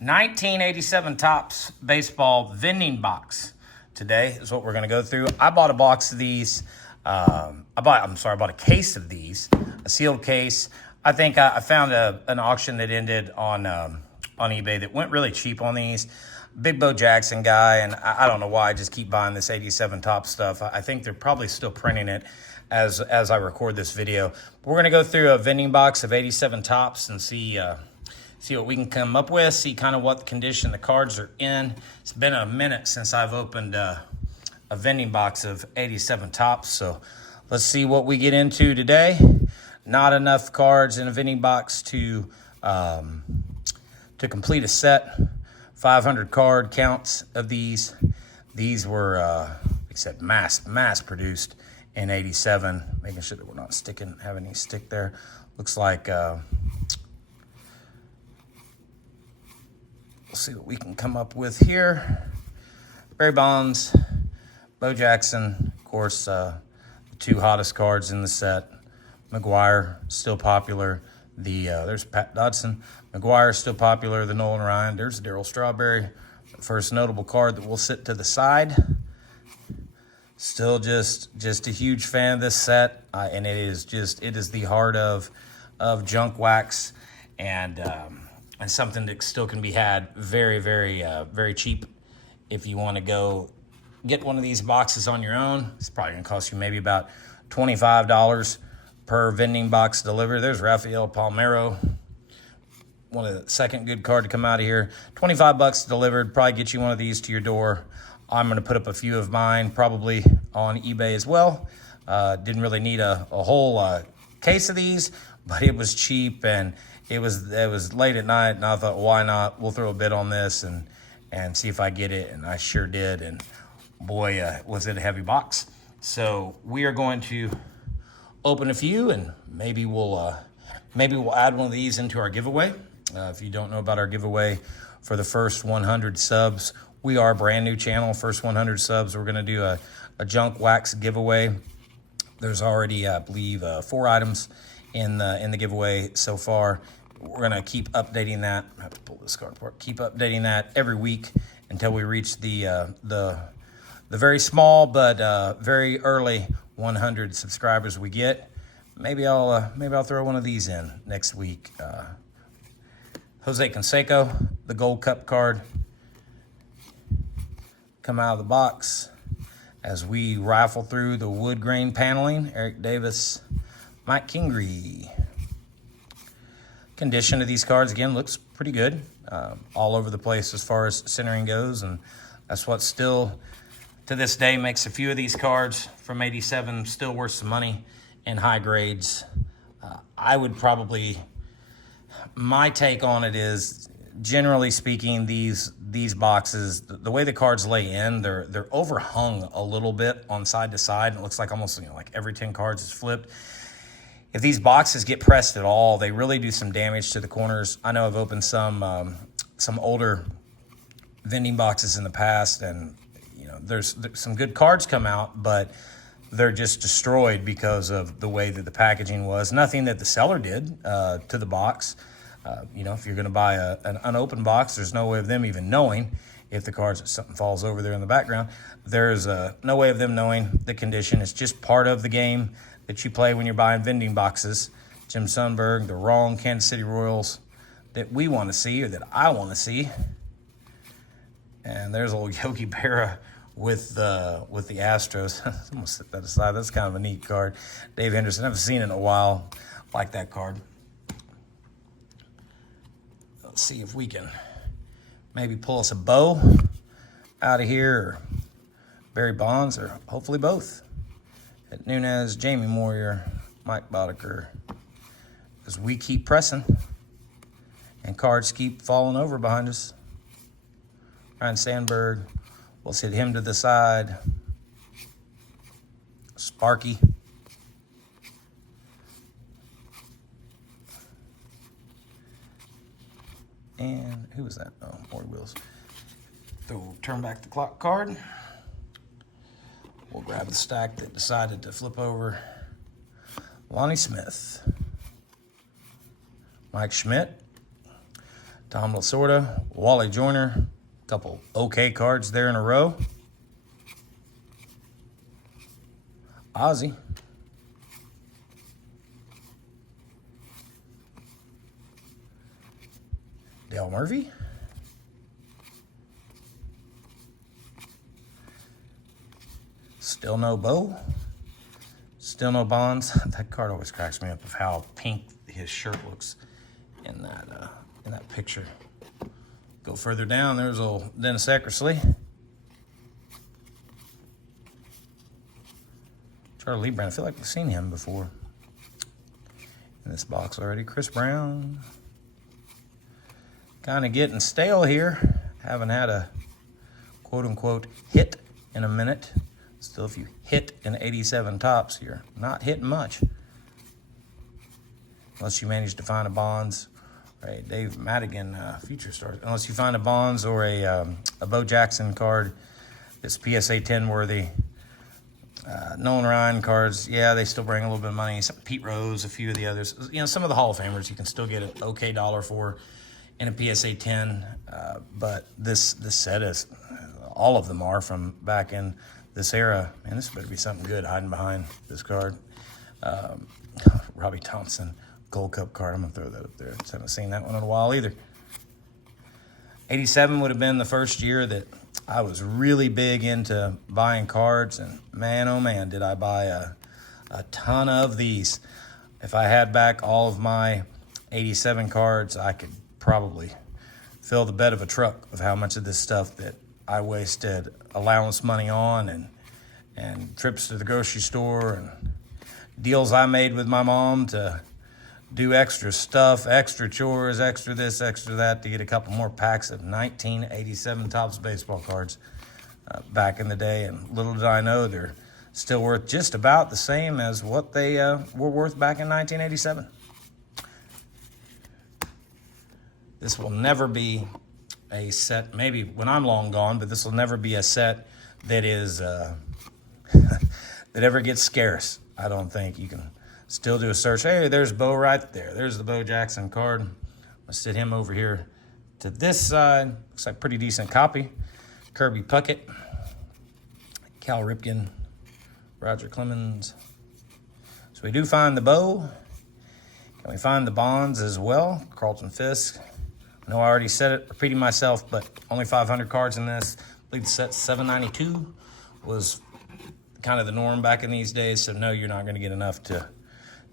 1987 Topps baseball vending box. Today is what we're going to go through. I bought a box of these. I bought a case of these, a sealed case. I think I found an auction that ended on eBay that went really cheap on these. Big Bo Jackson guy, and I don't know why I just keep buying this 87 Topps stuff. I think they're probably still printing it as I record this video. We're going to go through a vending box of 87 Topps and see what we can come up with, see kind of what condition the cards are in. It's been a minute since I've opened a vending box of 87 Topps, so let's see what we get into today. Not enough cards in a vending box to complete a set. 500 card counts of these. These were, like I said, mass produced in 87. Making sure that we're not having any stick there. Looks like, we'll see what we can come up with here. Barry Bonds, Bo Jackson, of course, the two hottest cards in the set. McGuire, still popular. There's Pat Dodson. McGuire, still popular. The Nolan Ryan. There's Darryl Strawberry. The first notable card that will sit to the side. Still just a huge fan of this set. And it is the heart of junk wax and something that still can be had very, very, very cheap. If you want to go get one of these boxes on your own, it's probably going to cost you maybe about $25 per vending box delivered. There's Rafael Palmeiro, one of the second good card to come out of here. 25 bucks delivered, probably get you one of these to your door. I'm going to put up a few of mine, probably on eBay as well. Didn't really need a whole case of these, but it was cheap and it was late at night, and I thought, why not? We'll throw a bid on this and see if I get it, and I sure did. And boy, was it a heavy box. So we are going to open a few, and maybe we'll add one of these into our giveaway. If you don't know about our giveaway for the first 100 subs, we are a brand new channel. First 100 subs, we're going to do a junk wax giveaway. There's already, I believe, 4 items in the giveaway so far. We're going to keep updating that. I have to pull this card apart. Keep updating that every week until we reach the very small but very early 100 subscribers we get. Maybe I'll throw one of these in next week. Jose Canseco, the Gold Cup card, come out of the box as we rifle through the wood grain paneling. Eric Davis, Mike Kingery. Condition of these cards, again, looks pretty good. All over the place as far as centering goes, and that's what still, to this day, makes a few of these cards from 87 still worth some money in high grades. I would probably, my take on it is, generally speaking, these boxes, the way the cards lay in, they're overhung a little bit on side to side. It looks like almost, like every 10 cards is flipped. If these boxes get pressed at all, they really do some damage to the corners. I know I've opened some older vending boxes in the past, and there's some good cards come out, but they're just destroyed because of the way that the packaging was. Nothing that the seller did to the box. If you're going to buy an unopened box, there's no way of them even knowing if the cards, something falls over there in the background. There's no way of them knowing the condition. It's just part of the game that you play when you're buying vending boxes. Jim Sundberg, the wrong Kansas City Royals that we want to see, or that I want to see. And there's old Yogi Berra with the Astros. I'm gonna set that aside. That's kind of a neat card. Dave Henderson, I haven't seen it in a while. Like that card. Let's see if we can maybe pull us a Bo out of here, or Barry Bonds, or hopefully both. At Nunez, Jamie Moyer, Mike Boddicker. As we keep pressing and cards keep falling over behind us. Ryan Sandberg, we'll sit him to the side. Sparky. And who was that? Oh, Maury Wills. Turn back the clock card. We'll grab the stack that decided to flip over. Lonnie Smith. Mike Schmidt. Tom Lasorda, Wally Joyner, couple okay cards there in a row. Ozzie. Dale Murphy. Still no Bo. Still no Bonds. That card always cracks me up of how pink his shirt looks in that picture. Go further down, there's old Dennis Eckersley. Charlie Lebrand, I feel like we've seen him before in this box already. Chris Brown. Kind of getting stale here. Haven't had a quote-unquote hit in a minute. Still, if you hit an 87 tops, you're not hitting much. Unless you manage to find a Bonds, right? Dave Madigan, future stars. Unless you find a Bonds or a Bo Jackson card that's PSA 10 worthy. Nolan Ryan cards, yeah, they still bring a little bit of money. Some Pete Rose, a few of the others. You know, some of the Hall of Famers you can still get an okay dollar for in a PSA 10. But this set is, all of them are from back in this era. Man, this better be something good hiding behind this card. Robbie Thompson Gold Cup card. I'm going to throw that up there. I haven't seen that one in a while either. 87 would have been the first year that I was really big into buying cards. And man, oh man, did I buy a ton of these. If I had back all of my 87 cards, I could probably fill the bed of a truck of how much of this stuff that I wasted allowance money on and trips to the grocery store and deals I made with my mom to do extra stuff, extra chores, extra this, extra that to get a couple more packs of 1987 Topps baseball cards back in the day. And little did I know they're still worth just about the same as what they were worth back in 1987. This will never be a set, maybe when I'm long gone, but this will never be a set that is that ever gets scarce. I don't think. You can still do a search. Hey, there's Bo right there. There's the Bo Jackson card. Let's sit him over here to this side. Looks like pretty decent copy. Kirby Puckett, Cal Ripken, Roger Clemens. So we do find the Bo. Can we find the Bonds as well? Carlton Fisk. I know I already said it, repeating myself, but only 500 cards in this. I believe the set 792 was kind of the norm back in these days, so no, you're not going to get enough to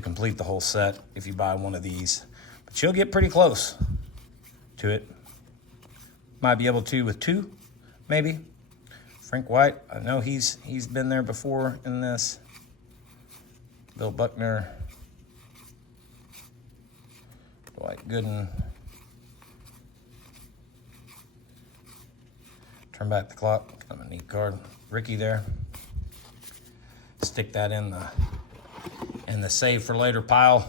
complete the whole set if you buy one of these. But you'll get pretty close to it. Might be able to with two, maybe. Frank White, I know he's been there before in this. Bill Buckner. Dwight Gooden. Turn back the clock. Kind of a neat card. Ricky there. Stick that in the save for later pile.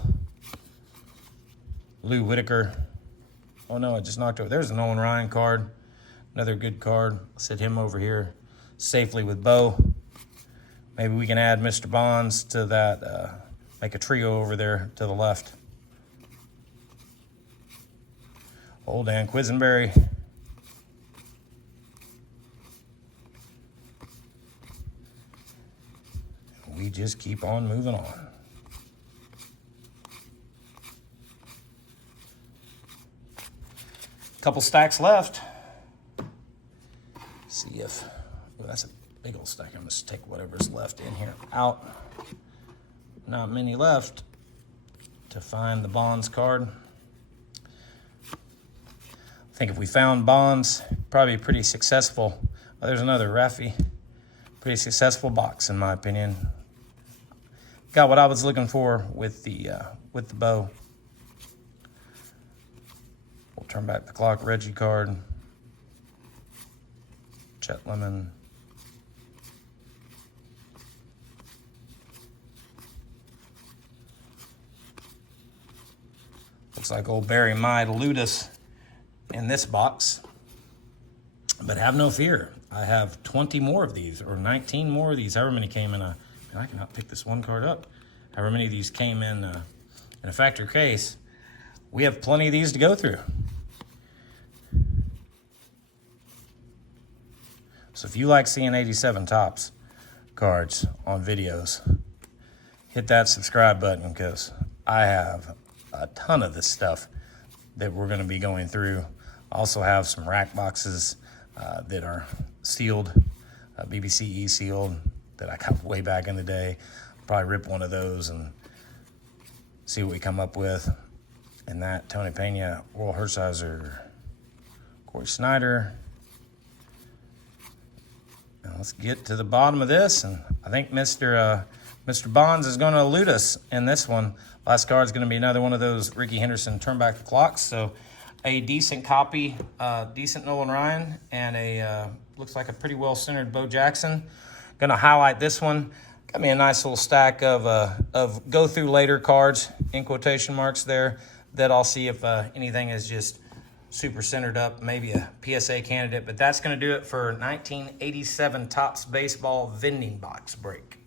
Lou Whitaker. Oh no, I just knocked over. There's an Nolan Ryan card. Another good card. Sit him over here safely with Bo. Maybe we can add Mr. Bonds to that. Make a trio over there to the left. Old Dan Quisenberry. We just keep on moving on. Couple stacks left. See if, well, that's a big old stack. I'm just take whatever's left in here out. Not many left to find the Bonds card. I think if we found Bonds, probably pretty successful. Oh, there's another Raffy. Pretty successful box in my opinion. Got what I was looking for with the Bo. We'll turn back the clock. Reggie card. Chet Lemon. Looks like old Barry might elude us in this box. But have no fear. I have 20 more of these, or 19 more of these, however many came in a, and I cannot pick this one card up. However many of these came in a factory case. We have plenty of these to go through. So if you like seeing 87 Topps cards on videos, hit that subscribe button, because I have a ton of this stuff that we're going to be going through. I also have some rack boxes that are sealed, BBC sealed, that I got way back in the day. Probably rip one of those and see what we come up with. And that Tony Pena, Royal Hershiser, Corey Snyder. Now let's get to the bottom of this, and I think Mr. Bonds is going to elude us in this one. Last card is going to be another one of those Ricky Henderson turn back the clocks. So a decent copy, decent Nolan Ryan, and a looks like a pretty well centered Bo Jackson. Going to highlight this one. Got me a nice little stack of go through later cards in quotation marks there, that I'll see if anything is just super centered up, maybe a PSA candidate. But that's going to do it for 1987 Topps Baseball Vending Box Break.